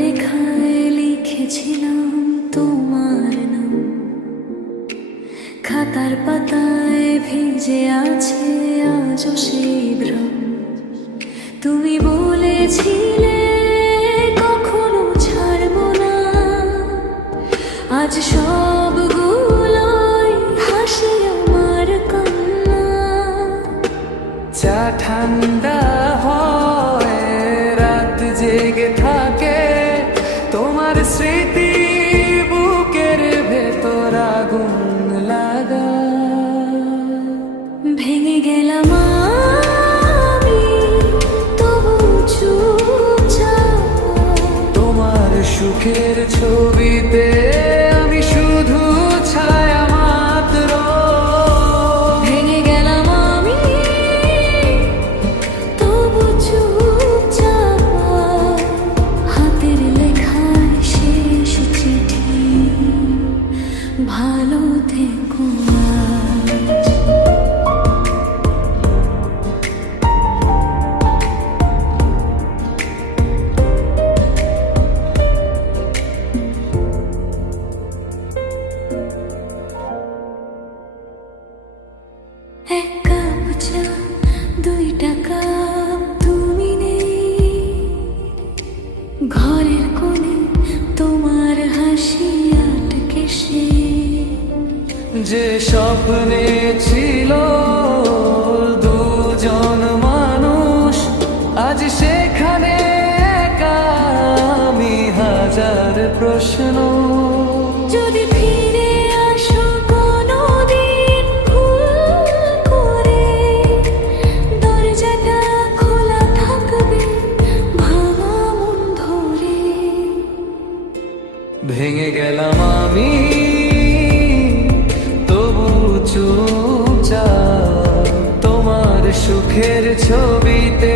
লেখায় লিখেছিলাম তোমার নাম, খাতার পাতায় ভিজে আছে আজও সেই ভ্রম। তুমি বলেছিলে কখনো ছাড়বো না, আজ সবগুলোই হাসি আমার কান্না। চা ঠান্ডা হয়, রাত জেগে থাকে, তোমার স্মৃতি বুকের ভেতর আগুন লাগা। ভেঙে গেলাম আমি, তবু চুপচাপ তোমার সুখের ছবিতে আমি শুধু ছায়া মাত্র। ভেঙে গেলাম আমি, তবু চুপচাপ হাতের লেখায় শেষ চিঠি, ভালো থেকো আজ। এক কাপ চা, 2 টাকা, তুমি নেই ঘরের কোণে, তোমার হাসি আটকে সে। যে স্বপ্নে ছিল দুজন মানুষ, আজ সেখানে একা আমি, হাজার প্রশ্ন। যদি ফিরে আসো কোনোদিন ভুল করে, দরজাটা খোলা থাকবে ভাঙা মন ধরে। ভেঙে গেলাম আমি, তবু চুপচাপ তোমার সুখের ছবিতে